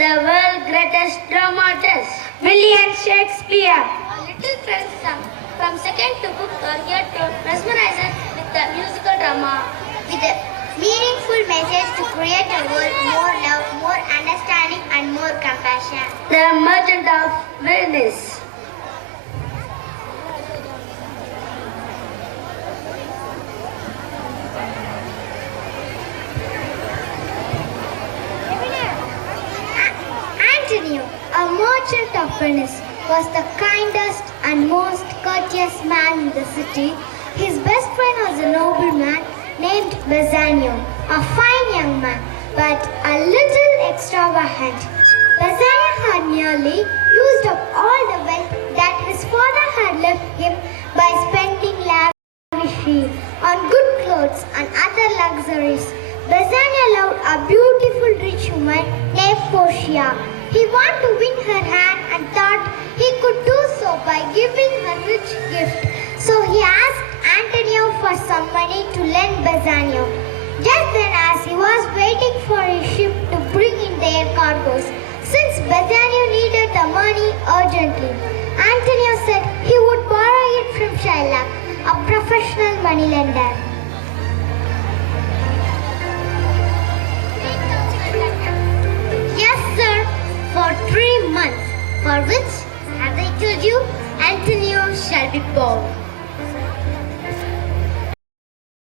the world's greatest dramatist, William Shakespeare. A little friends from second to fifth are here to mesmerize us with the musical drama with a meaningful message to create a world more love, more understanding and more compassion. The Merchant of Venice. Antonio, a merchant of Venice, was the kindest and most courteous man in the city. His best friend was a nobleman named Bassanio, a fine young man, but a little extravagant. Bassanio had nearly used up all the wealth that his father had left him by spending lavishly on good clothes and other luxuries. Bassanio loved a beautiful rich woman named Portia. He wanted to win her hand and thought he could do so by giving her rich gift. So he asked Antonio for some money to lend Bassanio. Just then, as he was waiting for his ship to bring in their cargoes, since Bassanio needed the money urgently, Antonio said he would borrow it from Shylock, a professional moneylender. Yes, sir, for 3 months, for which, as I told you, Antonio shall be born.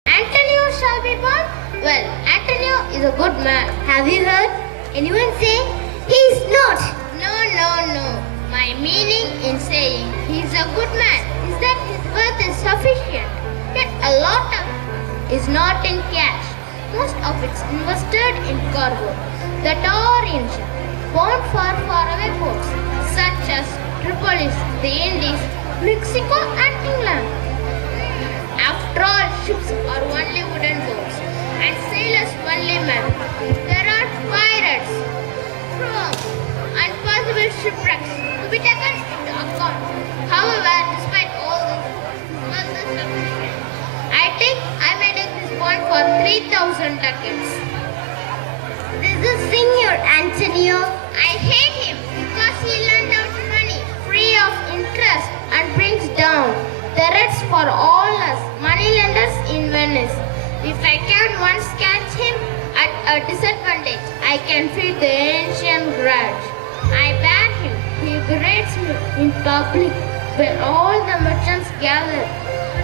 Antonio shall be born? Well, Antonio is a good man. Have you heard anyone say he is not? No. My meaning in saying he is a good man is that his worth is sufficient. Yet a lot of it is not in cash. Most of it's invested in cargo that are ancient, bound for faraway ports such as Tripolis, the Indies, Mexico and England. After all, ships are only wooden boats and sailors only men. There are pirates, wrongs and possible shipwrecks to be taken into account. However, despite all this, was the sufficient. I think I may take this point for 3,000 ducats. This is Senior Antonio. I hate him because he lent out money free of interest and brings down the rates for all us moneylenders in Venice. If I can once catch him at a disadvantage, I can feed the ancient grudge. I ban him. He berates me in public where all the merchants gather,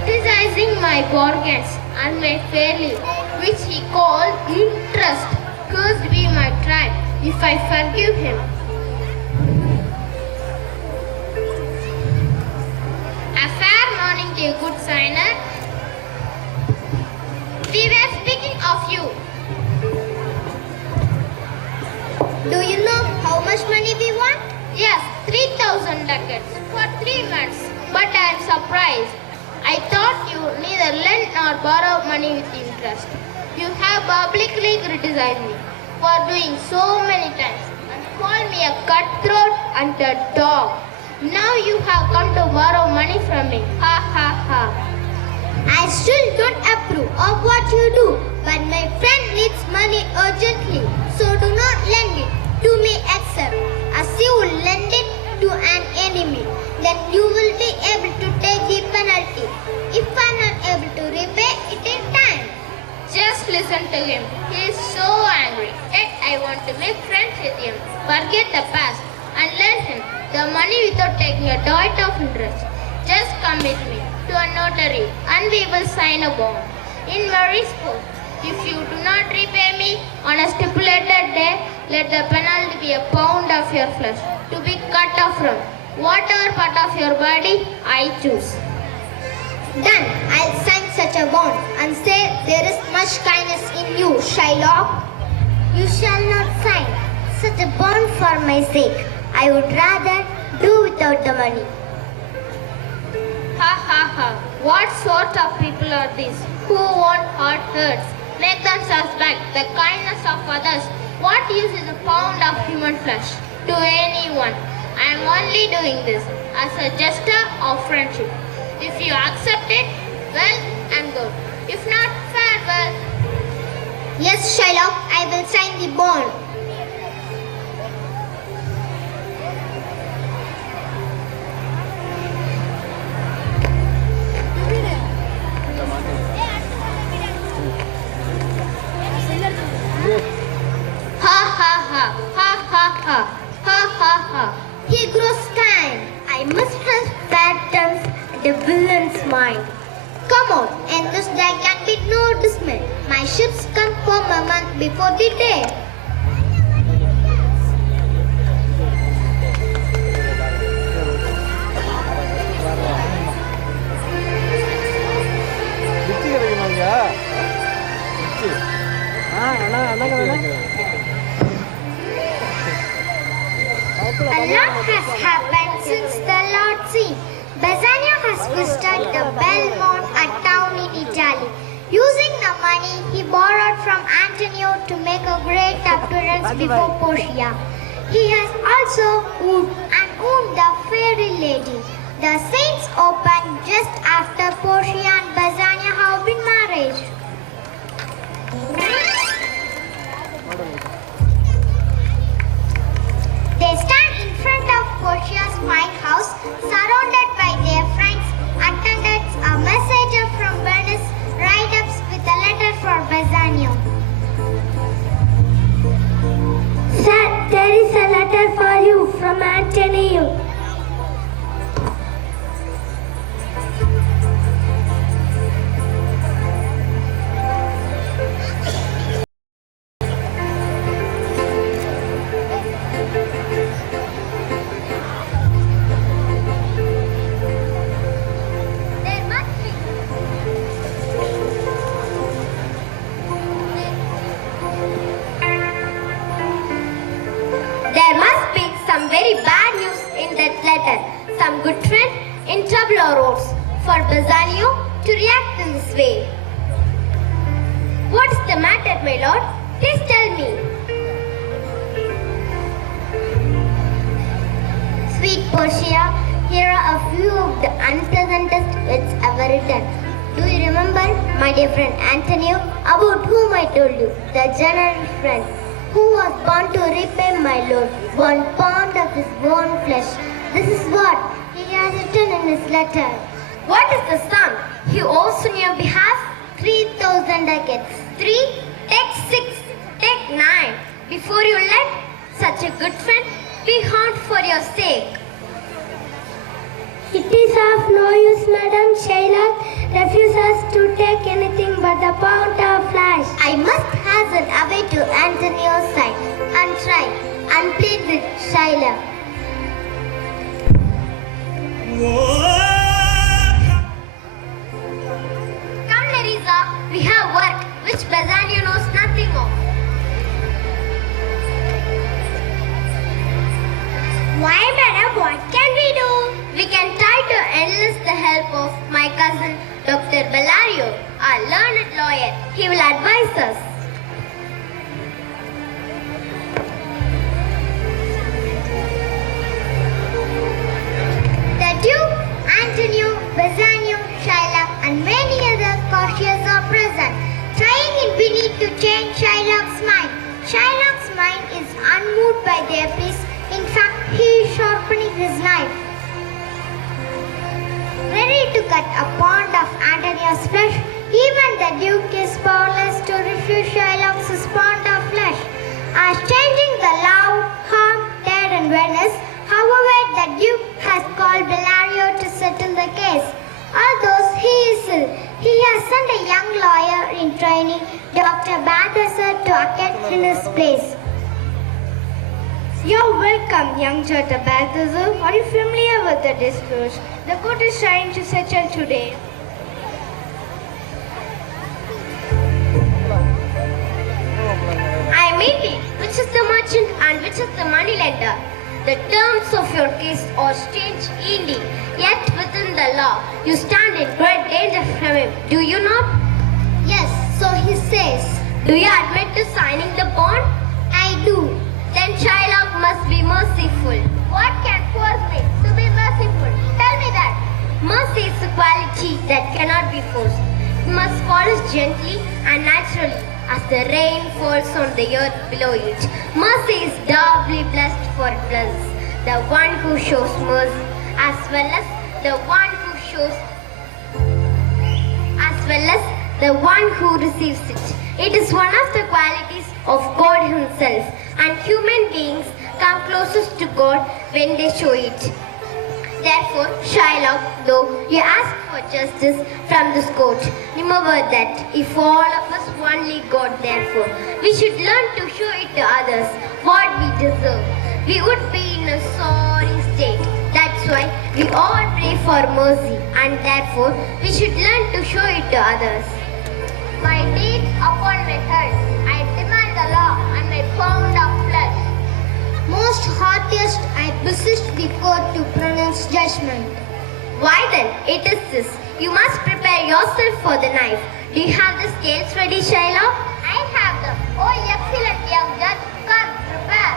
criticizing my bargains and my failure, which he called interest. Cursed be my tribe if I forgive him. A fair morning to you, good signer. We were speaking of you. Do you know how much money we want? Yes, 3,000 ducats for 3 months. But I am surprised. I thought you neither lend nor borrow money with interest. You have publicly criticized me for doing so many times and called me a cutthroat and a dog. Now you have come to borrow money from me. Ha ha ha. I still don't approve of what you do, but my friend needs money urgently, so do not lend it to me except as you will lend it to an enemy. Then you will be able to take the penalty if I am not able to repay it in time. Just listen to him. He is so angry. Yet I want to make friends with him. Forget the past and lend him the money without taking a dot of interest. Just come with me to a notary and we will sign a bond. In very sport, if you do not repay me on a stipulated day, let the penalty be a pound of your flesh to be cut off from whatever part of your body I choose. Then I'll sign such a bond and say there is much kindness in you, Shylock. You shall not sign such a bond for my sake. I would rather do without the money. Ha ha ha. What sort of people are these who want hard hurts, make themselves back the kindness of others? What use is a pound of human flesh to anyone? I am only doing this as a gesture of friendship. If you accept it, well and good. If not, farewell. Yes, Shylock, I will sign the bond. ha ha ha, ha ha ha. He grows kind. I must have patterns the villain's mind. Come on, and this there can be no dismay. My ships come home a month before the day. A lot has happened since the Lord Sea. Bassanio has visited the Belmont, a town in Italy. Using the money he borrowed from Antonio to make a great appearance before Portia. He has also wooed the fairy lady. The scenes open just after Portia and Bassanio have been married. They stand in front of Portia's fine house, surrounded by their friends, attendants, a messenger from Venice, write-ups with a letter for Bassanio. Sir, there is a letter for you from Antonio. There must be. There must be some very bad news in that letter. Some good friend in trouble or worse. For Bassanio to react in this way. What's the matter, my lord? Please tell me. Sweet Portia, here are a few of the unpleasantest words ever written. Do you remember, my dear friend Antonio, about whom I told you, the general friend, who was born to repay my lord 1 pound of his own flesh? This is what he has written in his letter. What is the sum he owes on your behalf? 3,000 ducats. 3, take 6, take 9. Before you let such a good friend be harmed for your sake. It is of no use, Madam. Shylock refuses to take anything but the pound of flesh. I must hasten away to Antonio's side and try and plead with Shylock. Come, Nerissa, we have work which Bassanio knows nothing of. Why, Madam? What can we do? We can try to enlist the help of my cousin, Dr. Bellario, a learned lawyer. He will advise us. The Duke, Antonio, Bassanio, Shylock, and many other courtiers are present, trying in vain to change Shylock's mind. Shylock's mind is unmoved by their peace. In fact, he is sharpening his knife, ready to cut a pound of Antonio's flesh. Even the Duke is powerless to refuse Shylock's pound of flesh. As changing the law, harm, dead in Venice, however, the Duke has called Bellario to settle the case. Although he is ill, he has sent a young lawyer in training, Dr. Balthazar, to act in his place. You're welcome, young Dr. Balthazar. Are you familiar with the dispute the court is trying to settle today? I may be which is the merchant and which is the money lender. The terms of your case are strange indeed, yet within the law you stand in great danger from him, do you not? Yes, so he says. Do you admit to signing the bond? I do. Then Shylock must be merciful. What can force me to be merciful? Tell me that. Mercy is a quality that cannot be forced. It must follow gently and naturally as the rain falls on the earth below it. Mercy is doubly blessed for it blesses the one who shows mercy as well as the one who shows the one who receives it. It is one of the qualities of God Himself, and human come closest to God when they show it. Therefore, Shylock, though you ask for justice from this court, remember that if all of us only got therefore, we should learn to show it to others what we deserve. We would be in a sorry state. That's why we all pray for mercy, and therefore we should learn to show it to others. My deeds upon my head, I demand the law and my pound of flesh. Most haughtiest, I beseech the court to pronounce judgment. Why then, it is this. You must prepare yourself for the knife. Do you have the scales ready, Shylock? I have them. Oh, excellent young judge, come, prepare.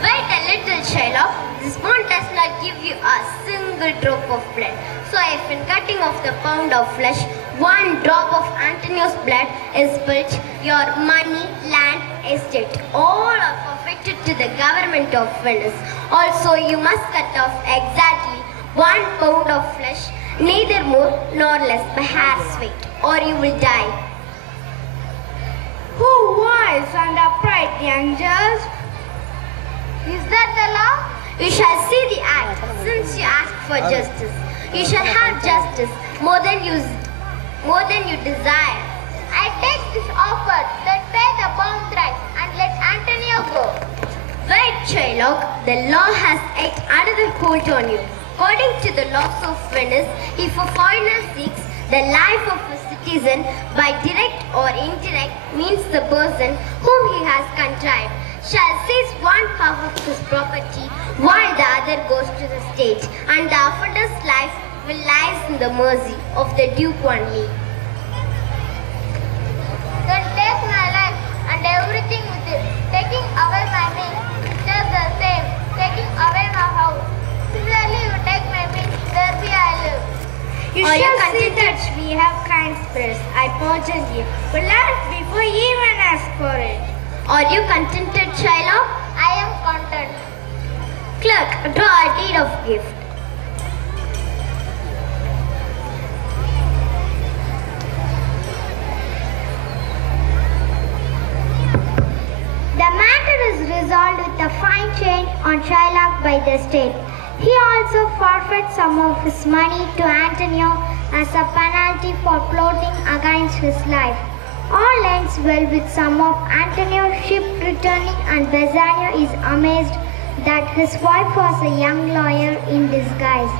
Wait a little, Shylock. This bone does not give you a single drop of blood. So if in cutting off the pound of flesh, one drop of Antonio's blood is spilled, your money, land, estate, all are forfeited to the government of Venice. Also, you must cut off exactly 1 pound of flesh, neither more nor less by hair's weight, or you will die. Who wise and upright, young judge? Is that the law? You shall see the act, since you ask for justice. You shall have justice more than you desire. I take this offer, then pay the bound right and let Antonio go. Wait, Shylock, the law has yet another hold on you. According to the laws of Venice, if a foreigner seeks the life of a citizen by direct or indirect means the person whom he has contrived shall seize one half of his property while the other goes to the state, and the offender's life will lie in the mercy of the Duke only. Then take my life and everything with it. Taking away my means, just the same. Taking away my house. Similarly, you take my means, there be I live. You Are you shall see contented? that we have kind spirits. I pardon you, but laugh before you even ask for it. Are you contented, Shylock? I am content. Clerk, draw a deed of gift. The matter is resolved with a fine change on Shylock by the state. He also forfeits some of his money to Antonio as a penalty for plotting against his life. All ends well with some of Antonio's ship returning, and Bassanio is amazed that his wife was a young lawyer in disguise.